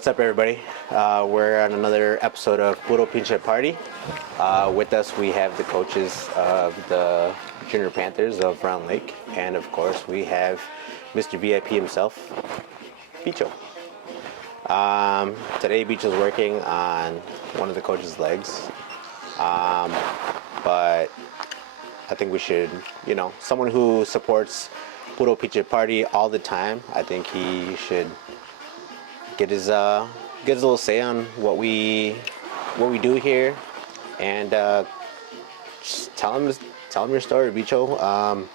What's up, everybody? We're on another episode of Puro Pinche Party. With us, we have the coaches of the Junior Panthers of Round Lake, and of course, we have Mr. VIP himself, Bicho. Today, Bicho's working on one of the coaches' legs, but I think we should, someone who supports Puro Pinche Party all the time, I think he should get his little say on what we do here, and just tell him your story, Bicho.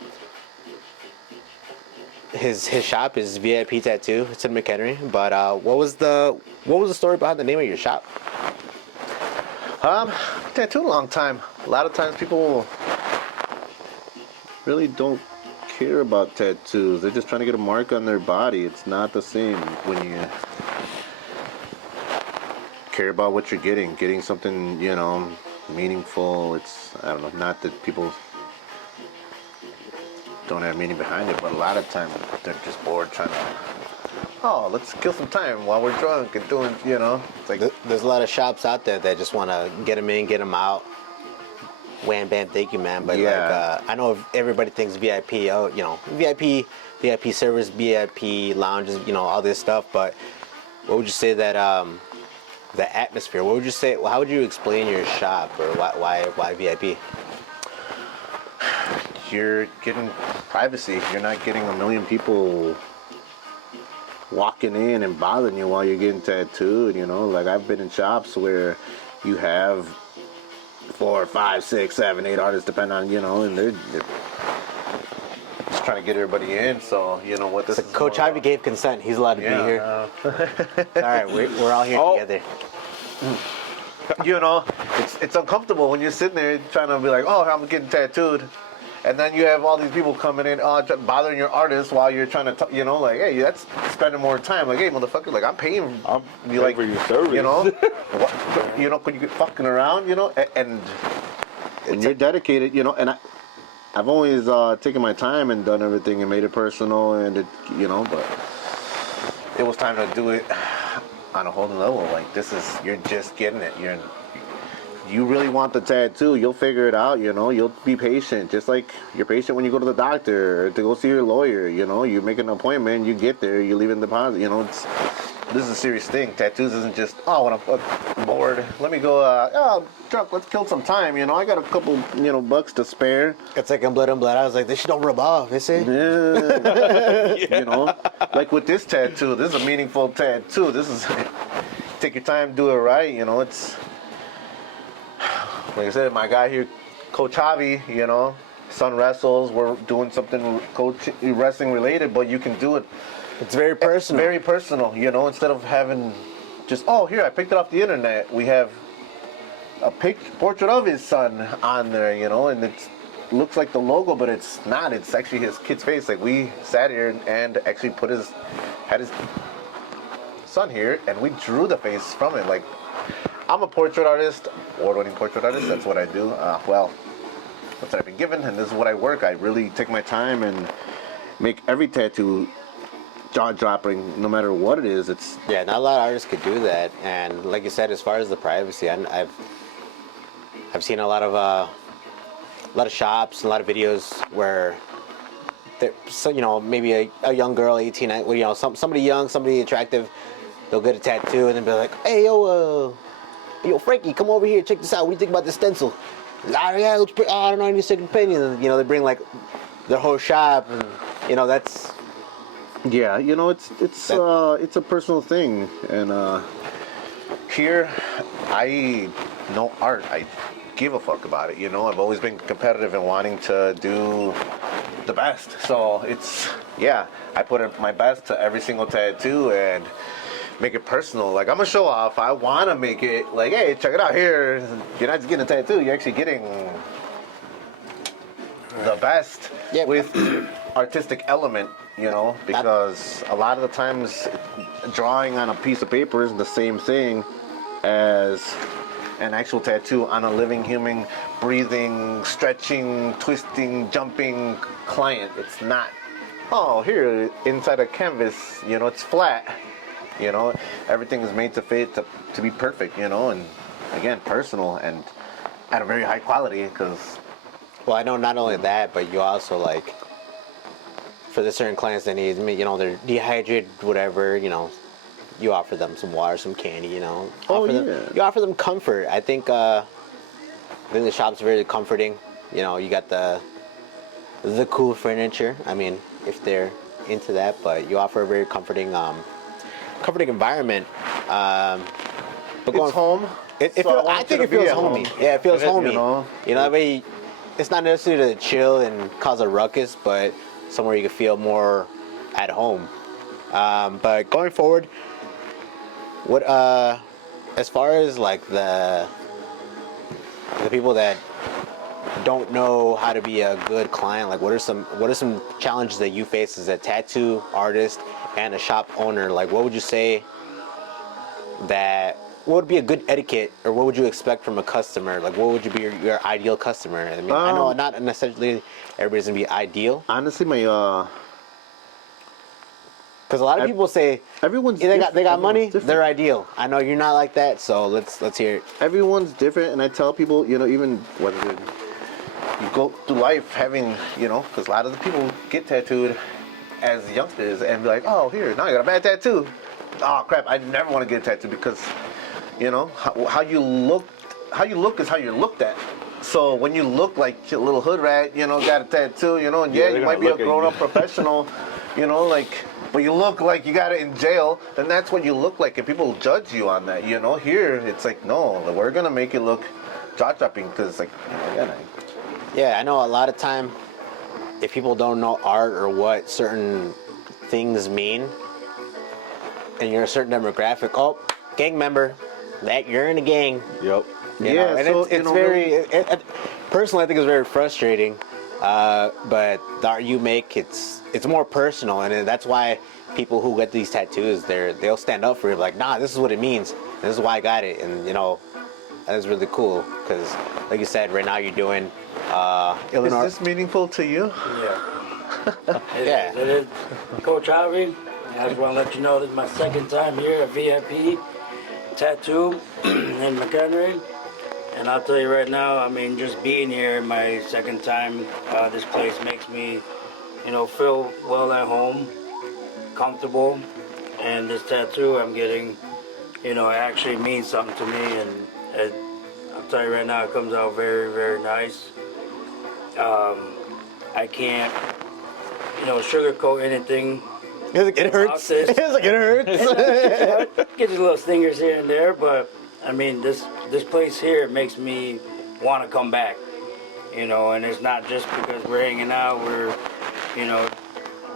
His shop is V.I.P Tattoo. It's in McHenry. But what was the story behind the name of your shop? Tattooed a long time. A lot of times people really don't care about tattoos. They're just trying to get a mark on their body. It's not the same when you care about what you're getting something, meaningful. It's, I don't know, not that people don't have meaning behind it, but a lot of times they're just bored trying to, let's kill some time while we're drunk and doing, it's like There's a lot of shops out there that just want to get them in, get them out. Wham, bam, thank you, man. But yeah. I know everybody thinks VIP, VIP service, VIP lounges, all this stuff. But what would you say that the atmosphere? What would you say? How would you explain your shop, or why VIP? you're getting privacy. You're not getting a million people walking in and bothering you while you're getting tattooed. Like I've been in shops where you have 4, 5, 6, 7, 8 artists, depending on, and they're just trying to get everybody in. So, what this So is Coach Ivy gave consent. He's allowed to be here. All right, we're all here together. It's uncomfortable when you're sitting there trying to be like, I'm getting tattooed. And then you have all these people coming in, bothering your artist while you're trying to, like, hey, that's spending more time. Like, hey, motherfucker, like, I'm paying for your service. Could you get fucking around, and when you're dedicated, and I've always taken my time and done everything and made it personal, and but it was time to do it on a whole level. Like, you're just getting it. You really want the tattoo, you'll figure it out, you'll be patient. Just like you're patient when you go to the doctor or to go see your lawyer, you make an appointment, you get there, you leave in deposit, this is a serious thing. Tattoos isn't just, when I'm bored, let me go, drunk, let's kill some time, I got a couple, bucks to spare. It's like I'm blood and blood. I was like, this shit don't rub off, is it? Yeah. Like with this tattoo, this is a meaningful tattoo. This is, take your time, do it right, it's, like I said, my guy here, Coach Javi, son wrestles. We're doing something coach wrestling related, but you can do it. It's very personal. Very personal, instead of having just, here, I picked it off the internet. We have a portrait of his son on there, and it looks like the logo, but it's not. It's actually his kid's face. Like, we sat here and actually had his son here, and we drew the face from it. Like, I'm a portrait artist, award-winning portrait artist. That's what I do. That's what I've been given, and this is what I work. I really take my time and make every tattoo jaw-dropping, no matter what it is. Not a lot of artists could do that. And like you said, as far as the privacy, I've seen a lot of shops, a lot of videos where, maybe a young girl, 18, somebody young, somebody attractive, they'll get a tattoo and then be like, hey, yo, Frankie, come over here, check this out. What do you think about this stencil? Yeah, it looks pretty, I don't know, I need a second opinion. And, they bring, like, their whole shop, and, that's... Yeah, it's a personal thing. And here, I know art. I give a fuck about it, I've always been competitive and wanting to do the best. So I put in my best to every single tattoo and make it personal. Like, I'm a show off. I want to make it like, hey, check it out here. You're not just getting a tattoo, you're actually getting the best with artistic element, because a lot of the times drawing on a piece of paper isn't the same thing as an actual tattoo on a living human, breathing, stretching, twisting, jumping client. It's not, here inside a canvas, it's flat. You know, everything is made to fit to be perfect. You know, and again, personal and at a very high quality. Because Well, I know not only that, but you also like for the certain clients that need, they're dehydrated, whatever. You offer them some water, some candy. You offer them comfort. I think the shop's very comforting. You got the cool furniture. I mean, if they're into that, but you offer a very comforting environment. But it's home. I think it feels homey. Yeah, it feels homey. That way, it's not necessarily to chill and cause a ruckus, but somewhere you can feel more at home. But going forward, what as far as like the people that don't know how to be a good client, like what are some challenges that you face as a tattoo artist and a shop owner? Like what would you say what would be a good etiquette, or what would you expect from a customer? Like what would be your ideal customer? I mean, I know not necessarily everybody's gonna be ideal. Honestly, Because a lot of people say they got money, different. they're ideal. I know you're not like that, so let's hear it. Everyone's different, and I tell people, even whether you go through life having, because a lot of the people get tattooed as youngsters and be like, oh, here, now I got a bad tattoo. Oh crap, I never want to get a tattoo because, how you look is how you're looked at. So when you look like a little hood rat, got a tattoo, and you might be a grown-up professional, but you look like you got it in jail, then that's what you look like, and people judge you on that. Here it's like, no, we're gonna make it look jaw-dropping because, Yeah, I know a lot of time, if people don't know art or what certain things mean, and you're a certain demographic, oh, gang member, that you're in a gang. Yep. And so, it's very, personally, I think it's very frustrating. But the art you make, it's more personal, and that's why people who get these tattoos, they'll stand up for it, like, nah, this is what it means, this is why I got it, and that's really cool, because like you said, right now you're doing Illinois. Is this meaningful to you? Yeah. Yeah. It is. Coach Harvey, I just want to let you know this is my second time here at V.I.P Tattoo in McHenry. And I'll tell you right now, I mean, just being here my second time, this place makes me, feel well at home, comfortable. And this tattoo I'm getting, it actually means something to me. And I'll tell you right now, it comes out very, very nice. I can't, sugarcoat anything. It hurts. It hurts. Get these little stingers here and there, but I mean, this place here makes me want to come back, and it's not just because we're hanging out.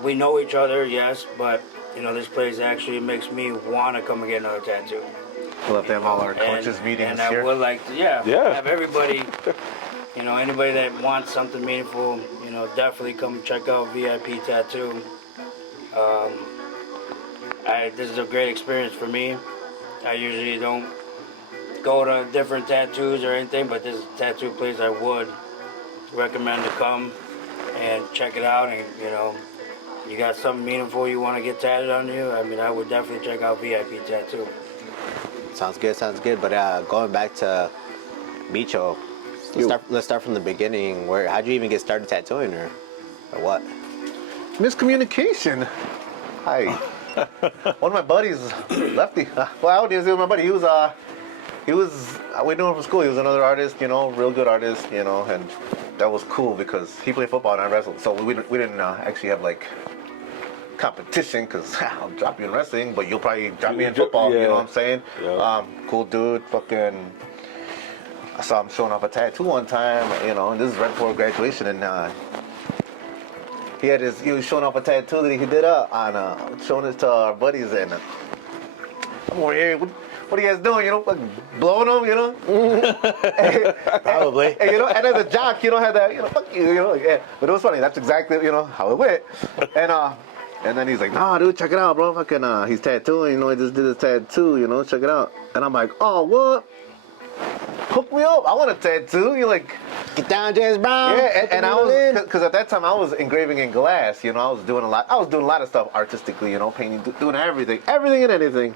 We know each other, yes, but this place actually makes me want to come and get another tattoo. We'll have to have all our coaches meetings and I here. would like to, have everybody, anybody that wants something meaningful, definitely come check out VIP Tattoo. This is a great experience for me. I usually don't go to different tattoos or anything, but this is a tattoo place I would recommend to come and check it out. And you got something meaningful you want to get tatted on you, I mean, I would definitely check out VIP Tattoo. Sounds good. But going back to Micho, let's start from the beginning. How'd you even get started tattooing, or what? Miscommunication. One of my buddies, Lefty. Well, I didn't say my buddy. He was. We knew him from school. He was another artist, real good artist, and that was cool because he played football and I wrestled. So we didn't actually have like competition because I'll drop you in wrestling, but you'll probably drop me in football. Yeah. You know what I'm saying? Yeah. Cool dude. Fucking. I saw him showing off a tattoo one time, and this is right before graduation, and he was showing off a tattoo that he did on showing it to our buddies, and I'm over here. What are you guys doing? Fucking blowing them, Probably. And as a jock, you don't have that, fuck you, But it was funny. That's exactly, how it went. And then he's like, nah, dude, check it out, bro. Fucking, he's tattooing, he just did his tattoo, check it out. And I'm like, oh, what? Hook me up. I want a tattoo. You're like, Get down, James Brown. Yeah, and I was, because at that time I was engraving in glass, you know, I was doing a lot of stuff artistically, you know, painting, doing everything and anything.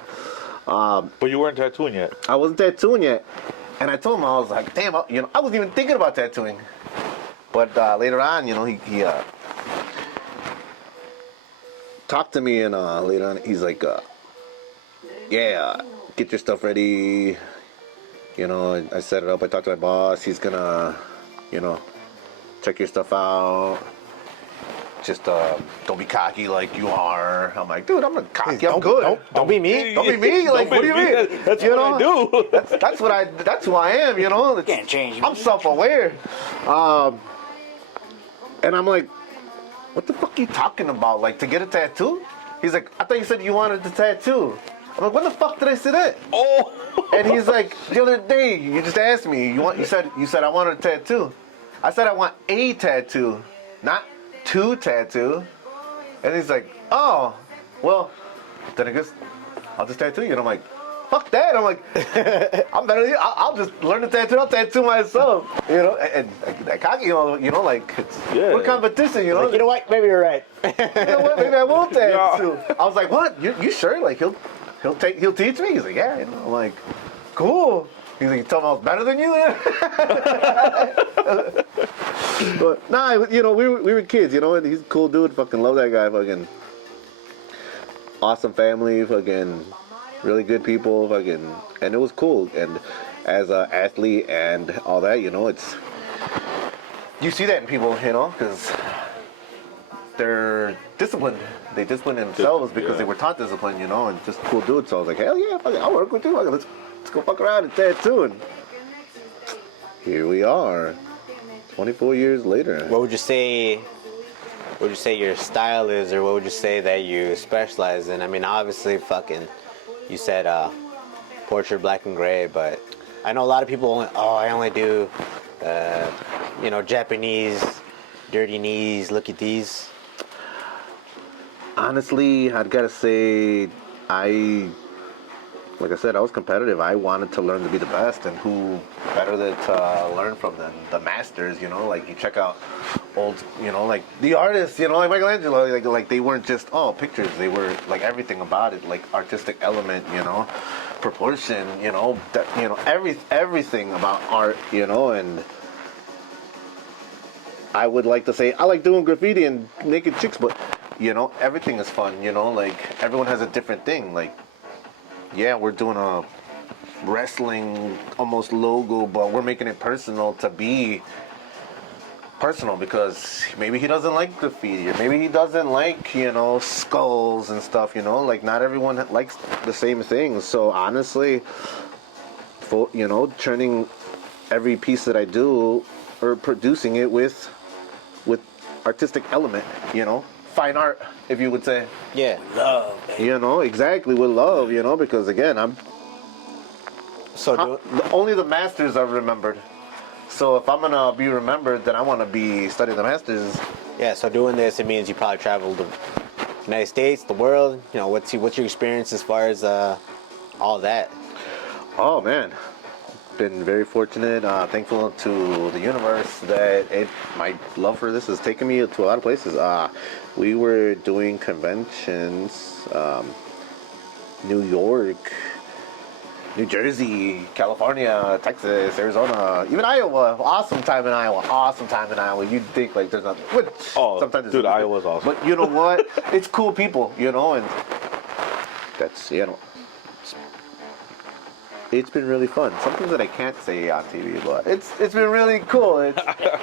But you weren't tattooing yet. I wasn't tattooing yet, and I told him, I was like, damn, you know, I wasn't even thinking about tattooing. But later on, you know, he talked to me, and later on, he's like, yeah, get your stuff ready. You know, I set it up. I talked to my boss. He's gonna, you know, check your stuff out. Just don't be cocky like you are. I'm like, dude, I'm not cocky. I'm good. Don't be me. Don't be me. Like, what do you mean? That's you what know, I do. That's who I am. You know, Can't change me. I'm self-aware. And I'm like, what the fuck are you talking about? Like, to get a tattoo? He's like, I thought you said you wanted the tattoo. I'm like, when the fuck did I say that? Oh. And he's like, the other day, you just asked me, you said I wanted a tattoo. I said I want a tattoo, not two tattoo. And he's like, oh, well, then I guess I'll just tattoo you. And I'm like, fuck that. I'm like, I'm better than you. I'll just learn to tattoo. I'll tattoo myself. You know, and that cocky, you know, like, it's what competition, you know? Like, you know what? Maybe you're right. You know what? Maybe I will tattoo. I was like, what? You sure? Like, he'll teach me? He's like, yeah. You know? I'm like, cool. He's like, you tell me I was better than you? But nah, you know, we were kids, you know, and he's a cool dude. Fucking love that guy. Fucking awesome family. Fucking really good people. Fucking, and it was cool. And as an athlete and all that, you know, you see that in people, you know, because they're disciplined. They discipline themselves because they were taught discipline, you know, and just cool dudes. So I was like, hell yeah, fuck it, I'll work with you. Let's go fuck around and tattoo. And here we are, 24 years later. What would you say your style is, or what would you say that you specialize in? I mean, obviously, fucking, you said portrait, black and gray, but I know a lot of people I only do, you know, Japanese, dirty knees, look at these. Honestly, I'd gotta say, like I said, I was competitive. I wanted to learn to be the best, and who better to learn from than the masters, you know? Like, you check out old, you know, like the artists, you know, like Michelangelo, like they weren't just, pictures. They were, like, everything about it, like artistic element, you know, proportion, you know, everything about art, you know, and I would like to say, I like doing graffiti and naked chicks, but, you know, everything is fun, you know, like, everyone has a different thing, like, yeah, we're doing a wrestling almost logo, but we're making it personal to be personal, because maybe he doesn't like graffiti, or maybe he doesn't like, you know, skulls and stuff, you know, like, not everyone likes the same things. So honestly, you know, turning every piece that I do, or producing it with artistic element, you know, fine art, if you would say. Yeah. Love, baby. You know, exactly, with love, you know, because again, only the masters are remembered. So if I'm gonna be remembered, then I want to be studying the masters. Yeah, so doing this, it means you probably traveled the United States, the world. You know, what's your experience as far as all that? Oh man, been very fortunate, thankful to the universe that my love for this has taken me to a lot of places. We were doing conventions, New York, New Jersey, California, Texas, Arizona, even Iowa. Awesome time in Iowa. You'd think like there's nothing. Which sometimes dude, Iowa's awesome. But you know what? It's cool people, you know, and that's, you know, it's been really fun. Something that I can't say on TV, but it's been really cool.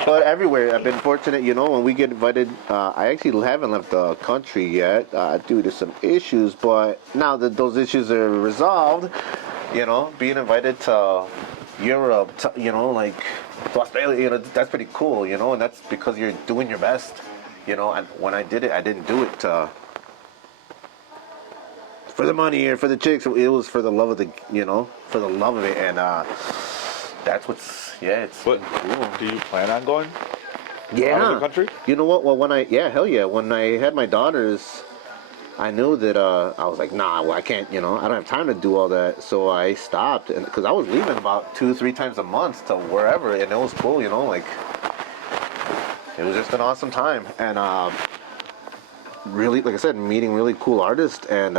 But everywhere, I've been fortunate, you know, when we get invited. I actually haven't left the country yet due to some issues, but now that those issues are resolved, you know, being invited to Europe, you know, like to Australia, you know, that's pretty cool, you know, and that's because you're doing your best, you know. And when I did it, I didn't do it for the money or for the chicks. It was for the love of it, and that's it's But cool. do you plan on going? Yeah. Out of the country? You know what? Well, when I had my daughters, I knew that I was like, nah, well, I can't, you know, I don't have time to do all that. So I stopped, and because I was leaving about 2-3 times a month to wherever, and it was cool, you know, like it was just an awesome time, and really, like I said, meeting really cool artists and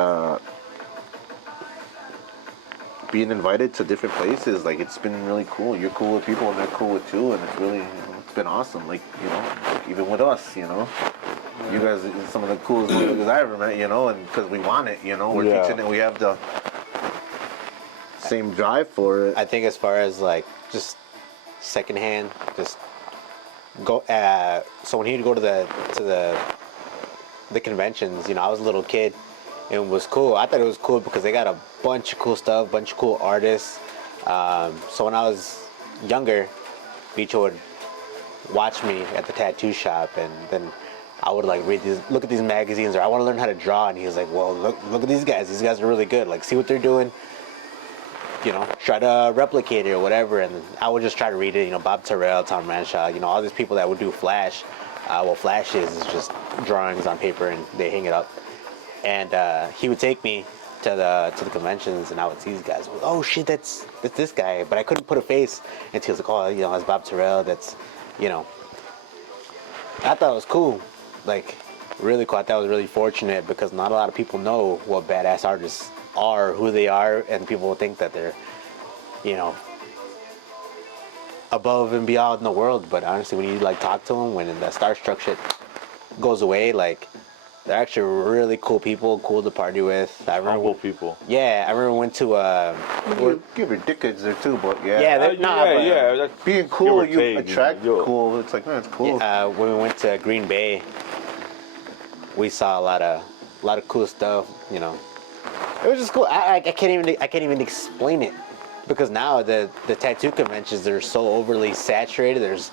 being invited to different places. Like it's been really cool. You're cool with people, and they're cool with you, and it's really, you know, it's been awesome. Like, you know, even with us, you know. You guys are some of the coolest motherfuckers I ever met, you know, and because we want it, you know, we're teaching it, we have the same drive for it. I think as far as like just secondhand, just go. So when he'd go to the conventions, you know, I was a little kid, and it was cool. I thought it was cool because they got a bunch of cool stuff, bunch of cool artists. So when I was younger, Bicho would watch me at the tattoo shop, and then I would like look at these magazines, or I want to learn how to draw, and he was like, well, look at these guys. These guys are really good. Like, see what they're doing. You know, try to replicate it or whatever. And I would just try to read it. You know, Bob Terrell, Tom Ranshaw, you know, all these people that would do Flash. What Flash is just drawings on paper, and they hang it up. And he would take me to the conventions, and I would see these guys. Oh shit, that's this guy. But I couldn't put a face until he was like, oh, you know, that's Bob Terrell. That's, you know. I thought it was cool. Like, really cool. I thought I was really fortunate because not a lot of people know what badass artists are, who they are, and people will think that they're, you know, above and beyond in the world. But honestly, when you like talk to them, when the starstruck shit goes away, like, they're actually really cool people, cool to party with. Humble people. Yeah, I remember we went to Give your dickheads there too, but yeah. yeah, That's Being cool, give or you take, attract yo. cool. It's like, man, it's cool. when we went to Green Bay, we saw a lot of cool stuff. You know, it was just cool. I can't even explain it because now the tattoo conventions, they're so overly saturated. There's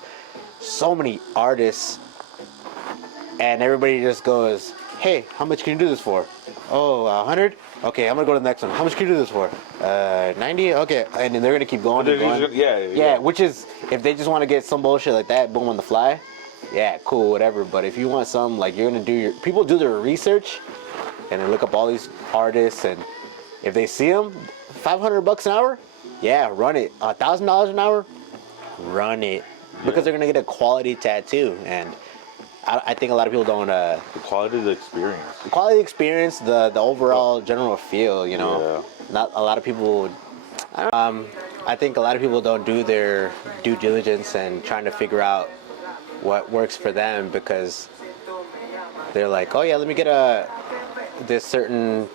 so many artists, and everybody just goes, hey, how much can you do this for? Oh, 100? Okay, I'm gonna go to the next one. How much can you do this for? 90? Okay, and then they're gonna keep going and going. Yeah, which is, if they just want to get some bullshit like that, boom, on the fly, yeah, cool, whatever. But if you want some, like, you're gonna do people do their research, and they look up all these artists, and if they see them, $500 an hour, yeah, run it. $1,000 an hour, run it, because they're gonna get a quality tattoo. And I think a lot of people don't. The quality of the experience. The quality of the experience, the overall general feel, you know. Yeah. Not a lot of people. I think a lot of people don't do their due diligence and trying to figure out what works for them, because they're like, oh yeah, let me get this certain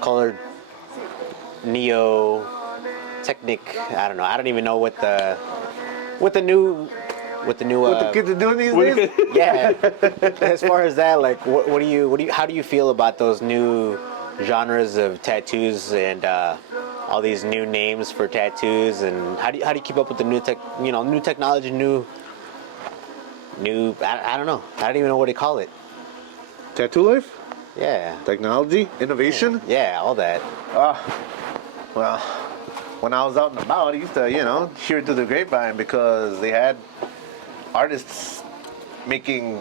colored Neo Technic. I don't know. I don't even know what the new. What the kids are doing these days? Yeah. As far as that, like, how do you feel about those new genres of tattoos and all these new names for tattoos, and how do you keep up with the new technology, new I don't know. I don't even know what to call it. Tattoo life? Yeah. Technology? Innovation? Yeah, all that. Well, when I was out and about, I used to, you know, hear it through the grapevine because they had artists making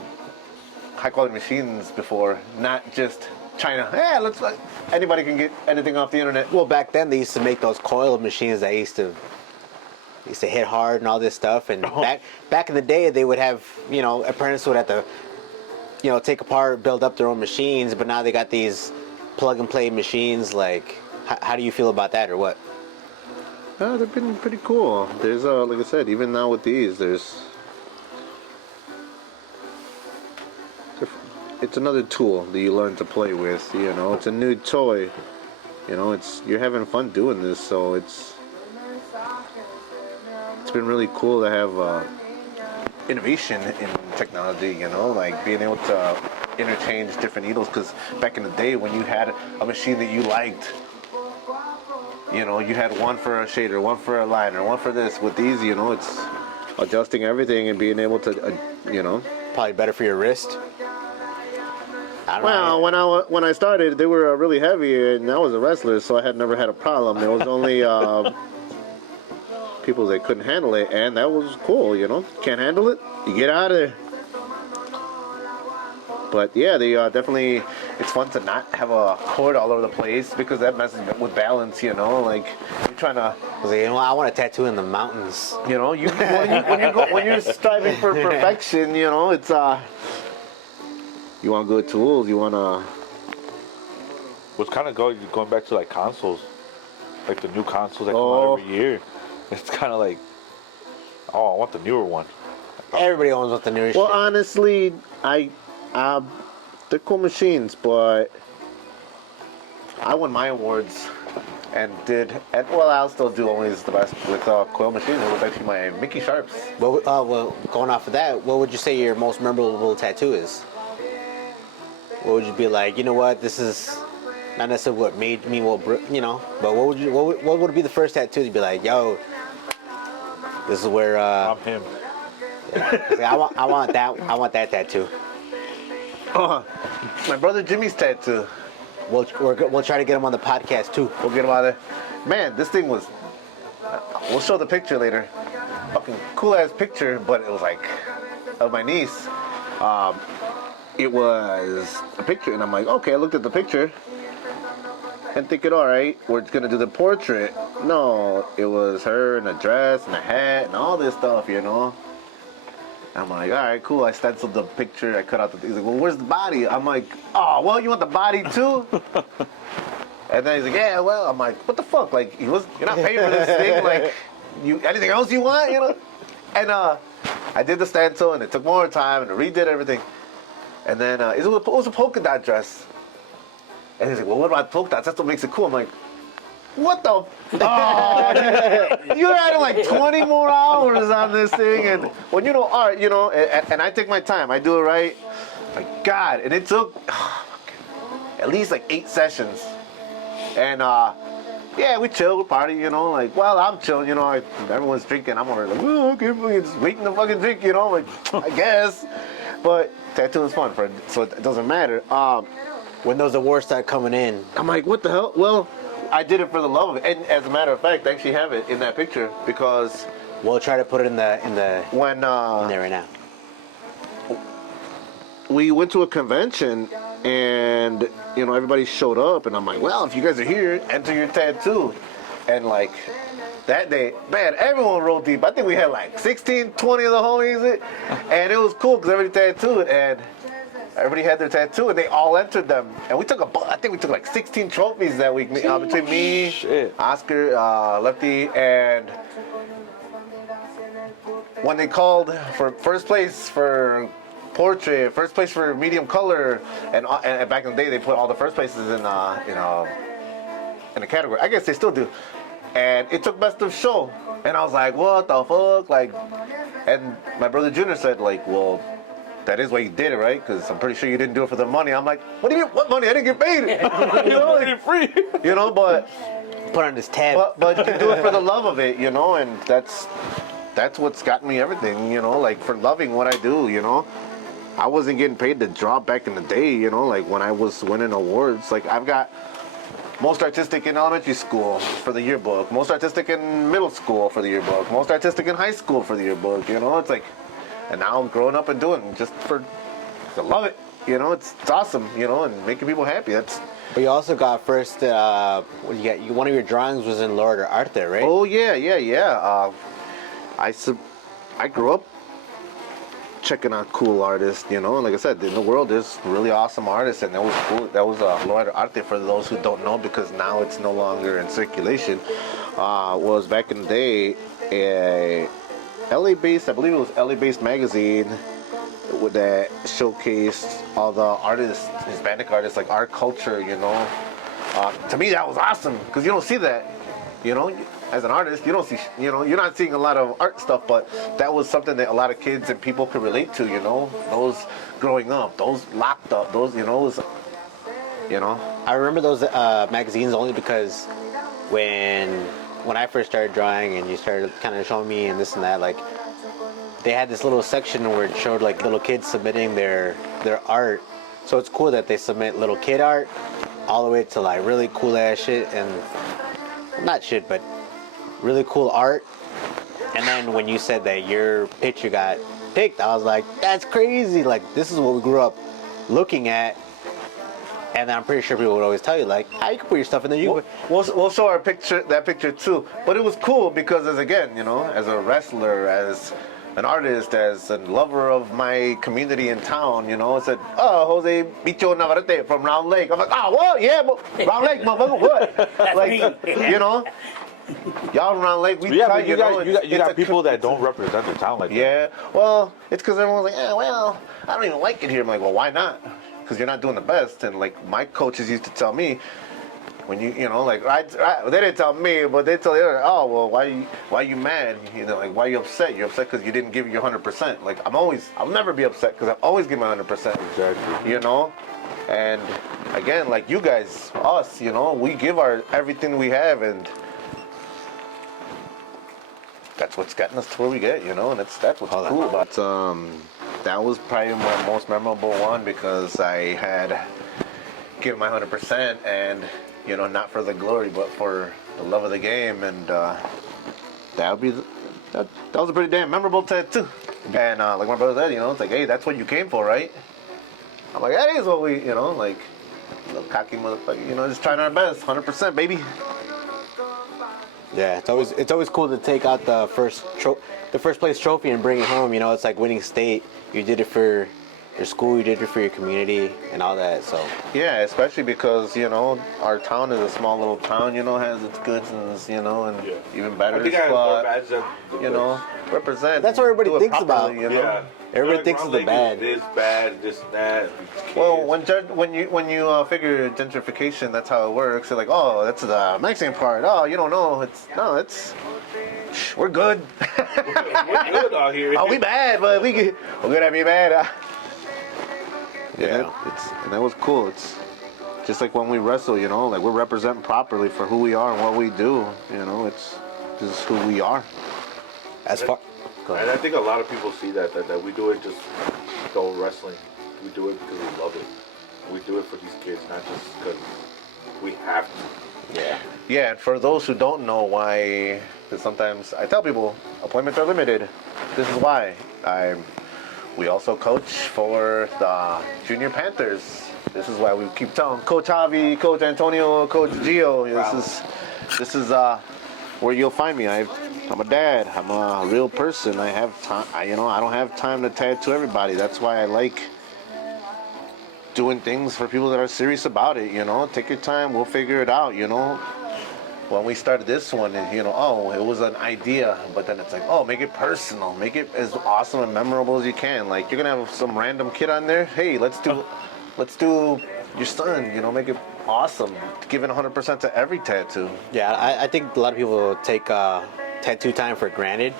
high quality machines before, not just China. Yeah, let's anybody can get anything off the internet. Well, back then they used to make those coil machines that used to hit hard and all this stuff. And back in the day, they would have, you know, apprentices would have to, you know, take apart, build up their own machines. But now they got these plug and play machines. Like, how do you feel about that, or what? They've been pretty cool. There's like I said, even now with these, it's another tool that you learn to play with. You know, it's a new toy. You know, you're having fun doing this, so it's been really cool to have innovation in technology. You know, like being able to interchange different needles. Because back in the day, when you had a machine that you liked, you know, you had one for a shader, one for a liner, one for this. With these, you know, it's adjusting everything and being able to, you know. Probably better for your wrist. Well, when I started, they were really heavy, and I was a wrestler, so I had never had a problem. There was only people that couldn't handle it, and that was cool, you know. Can't handle it, you get out of there. But yeah, they definitely it's fun to not have a cord all over the place because that messes with balance, you know. Like you're trying to, I was like, you know, I want a tattoo in the mountains. you know, when you're striving for perfection, you know, it's you want good tools, you want to. What's kind of going back to like consoles, like the new consoles that come out every year. It's kind of like, oh, I want the newer one. Everybody owns what the newest Well, shit. honestly, they're cool machines, but I won my awards and I'll still do always the best with coil machines. It was actually my Mickey Sharps. Well, going off of that, what would you say your most memorable tattoo is? What would you be like? You know what? This is not necessarily what made me you know. But what would be the first tattoo you'd be like, yo, this is where I'm him. I want that tattoo. My brother Jimmy's tattoo. We'll try to get him on the podcast too. We'll get him out of there. Man, this thing was. We'll show the picture later. Fucking cool ass picture, but it was like of my niece. It was a picture, and I'm like, okay. I looked at the picture and thinking, all right, we're gonna do the portrait. No, it was her in a dress and a hat and all this stuff, you know. I'm like, all right, cool. I stenciled the picture. I cut out the. He's like, well, where's the body? I'm like, oh, well, you want the body too? And then he's like, yeah, well. I'm like, what the fuck? Like, you're not paying for this thing. Like, anything else you want, you know? And I did the stencil, and it took more time, and I redid everything. And then it was a polka dot dress. And he's like, well, what about polka dots? That's what makes it cool. I'm like, what the? Oh, you're adding like 20 more hours on this thing, and when you know art, you know, and I take my time, I do it right. My God, and it took at least like 8 sessions, and yeah, we chill, we party, you know, like while I'm chilling, you know, everyone's drinking, I'm over like, oh, okay, just waiting to fucking drink, you know, like I guess, but tattoo is fun, so it doesn't matter. When those awards start coming in, I'm like, what the hell? Well, I did it for the love of it, and as a matter of fact, I actually have it in that picture because we'll try to put it in there when right now. we went to a convention and you know everybody showed up, and I'm like, well, if you guys are here, enter your tattoo, and like that day, man, everyone rolled deep. I think we had like 16, 20 of the homies, and it was cool because everybody tattooed and. Everybody had their tattoo, and they all entered them. And we took I think we took like 16 trophies that week between me, Shit. Oscar, Lefty, and when they called for first place for portrait, first place for medium color, and back in the day they put all the first places in a category. I guess they still do. And it took best of show, and I was like, what the fuck, like, and my brother Junior said like, well. That is why you did it, right? Because I'm pretty sure you didn't do it for the money. I'm like, what do you mean, what money? I didn't get paid. You know, like, free. you know, but Put on this tab. but you do it for the love of it, you know, and that's what's gotten me everything, you know, like for loving what I do, you know. I wasn't getting paid to draw back in the day, you know, like when I was winning awards. Like I've got most artistic in elementary school for the yearbook, most artistic in middle school for the yearbook, most artistic in high school for the yearbook, you know. It's like. And now I'm growing up and doing it just I love it, you know. It's awesome, you know, and making people happy. That's. But you also got first. What you got? One of your drawings was in Lord or Art there, right? Oh yeah. I grew up checking out cool artists, you know. And like I said, in the world there's really awesome artists, and that was cool. That was Lord or Art there for those who don't know, because now it's no longer in circulation. Was back in the day LA-based, I believe it was LA-based magazine that showcased all the artists, Hispanic artists, like art culture, you know. To me, that was awesome, because you don't see that, you know. As an artist, you don't see, you know, you're not seeing a lot of art stuff, but that was something that a lot of kids and people could relate to, you know. Those growing up, those locked up, those, you know, was, you know. I remember those magazines only because when I first started drawing and you started kind of showing me and this and that, like they had this little section where it showed like little kids submitting their art. So it's cool that they submit little kid art all the way to like really cool ass shit, and not shit, but really cool art. And then when you said that your picture got picked, I was like, that's crazy. Like this is what we grew up looking at. And then I'm pretty sure people would always tell you like, you can put your stuff in there. We'll show our that picture too. But it was cool because as a wrestler, as an artist, as a lover of my community in town, it said, oh, Jose Bicho Navarrete from Round Lake. I'm like, oh, what? Yeah, Round Lake, motherfucker, what? Like, y'all Round Lake, we Yeah, try, but you got people that don't represent the town like that. Yeah, well, it's because everyone's like, well, I don't even like it here. I'm like, well, why not? Because you're not doing the best. And like my coaches used to tell me, when they didn't tell me, but they tell the other, oh, well, why you mad? Like, why you upset? You're upset because you didn't give your 100%. Like, I'll never be upset because I always give my 100%. Exactly. And again, like you guys, us, we give our everything we have, and that's what's gotten us to where we get, and that's what's cool about it. That was probably my most memorable one because I had given my 100% and, not for the glory, but for the love of the game. And that was a pretty damn memorable tattoo. And like my brother said, it's like, hey, that's what you came for, right? I'm like, that is what we, like, little cocky motherfucker, just trying our best, 100%, baby. Yeah, it's always cool to take out the first place trophy and bring it home. It's like winning state. You did it for your school, you did it for your community, and all that. So yeah, especially because our town is a small little town. Has its goods and and even better. I think I have more bads than the goods. Represent. That's what everybody thinks about. Yeah. Everybody thinks of the bad. This bad, this that. Well, when you figure gentrification, that's how it works. They're like, oh, that's the Mexican part. Oh, you don't know. We're good. We're good out here. Oh, we bad, but we're good at be bad. Yeah. And that was cool. It's just like when we wrestle, like we're representing properly for who we are and what we do. It's just who we are. As far. And I think a lot of people see that we do it just go wrestling. We do it because we love it. We do it for these kids, not just because we have to. Yeah. Yeah, and for those who don't know why, because sometimes I tell people appointments are limited. This is why. We also coach for the Junior Panthers. This is why we keep telling Coach Javi, Coach Antonio, Coach Gio. This is where you'll find me. I'm a dad. I'm a real person. I have time. I don't have time to tattoo everybody. That's why I like doing things for people that are serious about it. Take your time. We'll figure it out. When we started this one, it was an idea, but then it's like, oh, make it personal, make it as awesome and memorable as you can. Like you're gonna have some random kid on there. Hey, let's do your son. Make it awesome. Giving 100% to every tattoo. Yeah, I think a lot of people take tattoo time for granted,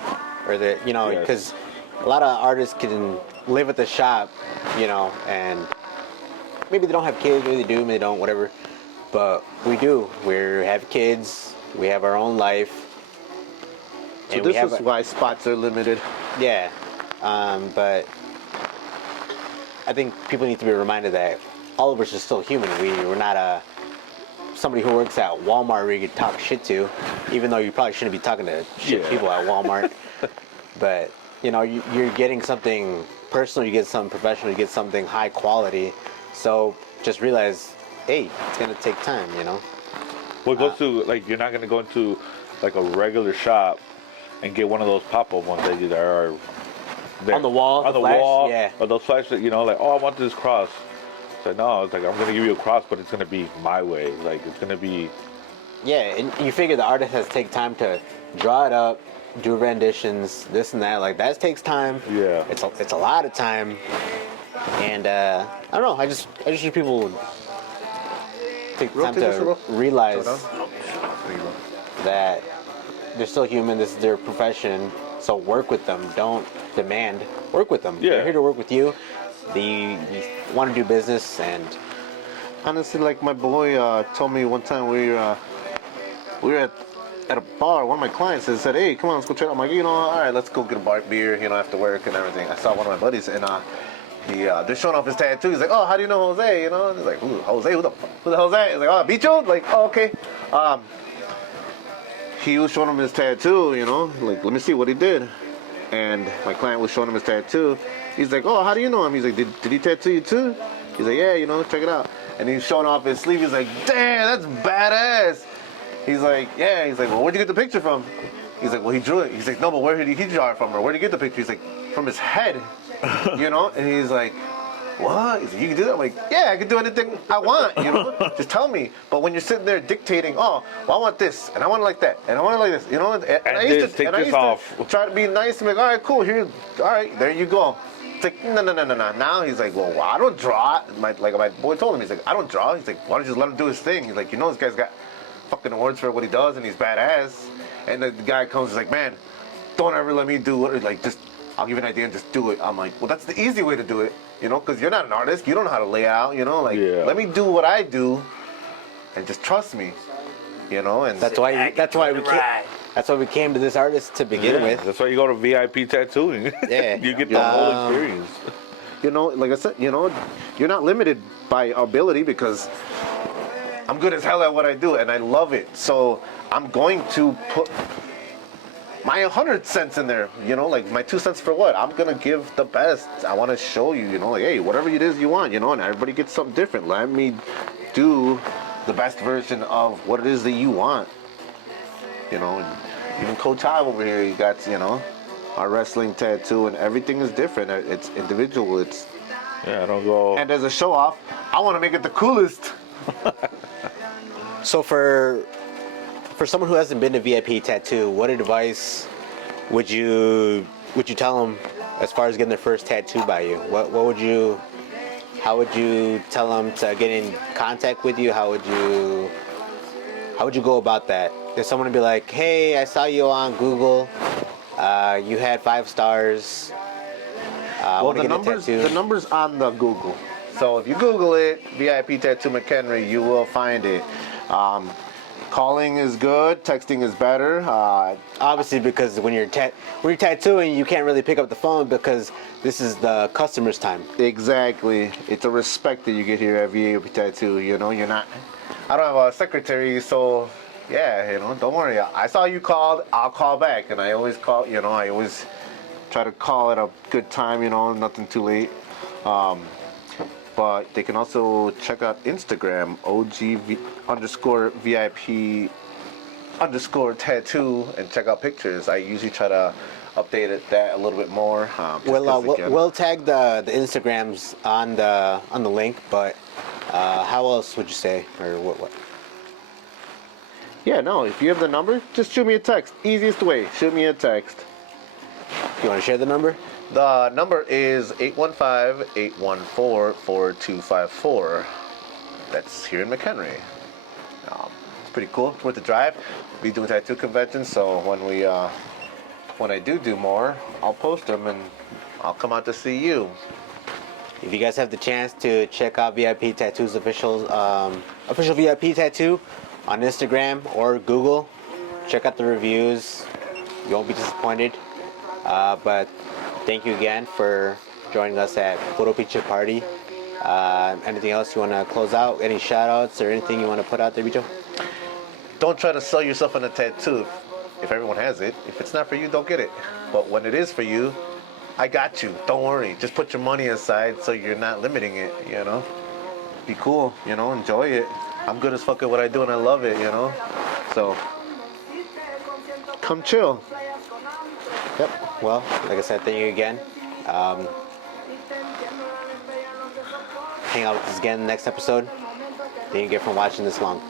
or that because a lot of artists can live at the shop, and maybe they don't have kids, maybe they do, maybe they don't, whatever. But we do. We have kids. We have our own life. So this is why spots are limited. Yeah, but I think people need to be reminded that all of us are still human. We're not somebody who works at Walmart where you could talk shit to, even though you probably shouldn't be talking to people at Walmart. But you're getting something personal, you get something professional, you get something high quality. So just realize, hey, it's gonna take time. Well, go to you're not gonna go into like a regular shop and get one of those pop-up ones that are on the wall. On the flash, wall, yeah. Or those flash that I want this cross. So no, it's like I'm gonna give you a cross, but it's gonna be my way. Like it's gonna be. Yeah, and you figure the artist has to take time to draw it up, do renditions, this and that. Like that takes time. Yeah. It's a lot of time, and I don't know. I just wish people would take time to realize that they're still human. This is their profession. So work with them. Don't demand. Work with them. Yeah. They're here to work with you. They want to do business, and honestly, like my boy told me one time we were at a bar. One of my clients said, "Hey, come on, let's go check out." I'm like, all right, let's go get a beer, after work and everything. I saw one of my buddies, and they're showing off his tattoo. He's like, "Oh, how do you know Jose?" He's like, "Who, Jose? Who the Jose?" He's like, "Oh, Bicho." Like, "Oh, okay." He was showing him his tattoo, like, let me see what he did. And my client was showing him his tattoo. He's like, "Oh, how do you know him?" He's like, did he tattoo you too?" He's like, "Yeah, check it out." And he's showing off his sleeve. He's like, damn, that's badass. He's like, yeah. He's like, well, where'd you get the picture from? He's like, well, he drew it. He's like, no, but where did he draw it from? Or where'd he get the picture? He's like, from his head, you know? And he's like, what? He's like, you can do that? I'm like, yeah, I can do anything I want, you know? Just tell me. But when you're sitting there dictating, oh, well, I want this, and I want it like that, and I want it like this, you know? And I used to try to be nice and be like, all right, cool, here, all right, there you go. It's like, no. Now he's like, well, I don't draw. My boy told him, he's like, I don't draw. He's like, why don't you just let him do his thing? He's like, you know, this guy's got fucking awards for what he does, and he's badass. And the guy comes, he's like, man, don't ever let me do it. Like, just, I'll give you an idea and just do it. I'm like, well, that's the easy way to do it, you know, because you're not an artist. You don't know how to lay out, you know, like, let me do what I do and just trust me, you know. And that's why we came to this artist to begin with. That's why you go to V.I.P Tattooing. Yeah. You get the whole experience. You know, like I said, you know, you're not limited by ability because I'm good as hell at what I do and I love it. So I'm going to put my 100 cents in there, you know, like my 2 cents for what? I'm going to give the best. I want to show you, you know, like, hey, whatever it is you want, you know, and everybody gets something different. Let me do the best version of what it is that you want, you know. And even Coach Hive over here, you got, you know, our wrestling tattoo, and everything is different. It's individual. It's I don't go. And as a show off, I want to make it the coolest. So for someone who hasn't been to VIP Tattoo, what advice would you tell them as far as getting their first tattoo by you? How would you tell them to get in contact with you? How would you go about that? If someone would be like, hey, I saw you on Google, you had 5 stars. Well, the numbers on the Google. So if you Google it, VIP Tattoo McHenry, you will find it. Calling is good. Texting is better. Obviously, because when you're tattooing, you can't really pick up the phone because this is the customer's time. Exactly. It's a respect that you get here at VIP Tattoo. You know, you're not. I don't have a secretary, so yeah, you know, don't worry. I saw you called. I'll call back, and I always call. You know, I always try to call at a good time. You know, nothing too late. But they can also check out Instagram, OG_VIP_tattoo, and check out pictures. I usually try to update that a little bit more. We'll tag the Instagrams on the link, but how else would you say, or what? Yeah, no, if you have the number, just shoot me a text. Easiest way, shoot me a text. You want to share the number? The number is 815-814-4254. That's here in McHenry. It's pretty cool. It's worth the drive. We do tattoo conventions, so when I do more, I'll post them and I'll come out to see you. If you guys have the chance to check out VIP Tattoo's official VIP Tattoo on Instagram or Google, check out the reviews. You won't be disappointed. But thank you again for joining us at Photo Picture Party. Anything else you want to close out? Any shout outs or anything you want to put out there, Bicho? Don't try to sell yourself on a tattoo if everyone has it. If it's not for you, don't get it. But when it is for you, I got you. Don't worry. Just put your money aside so you're not limiting it, you know? Be cool, you know? Enjoy it. I'm good as fuck at what I do and I love it, you know? So, come chill. Yep. Well, like I said, thank you again. Hang out with us again next episode. Thank you again for watching this long.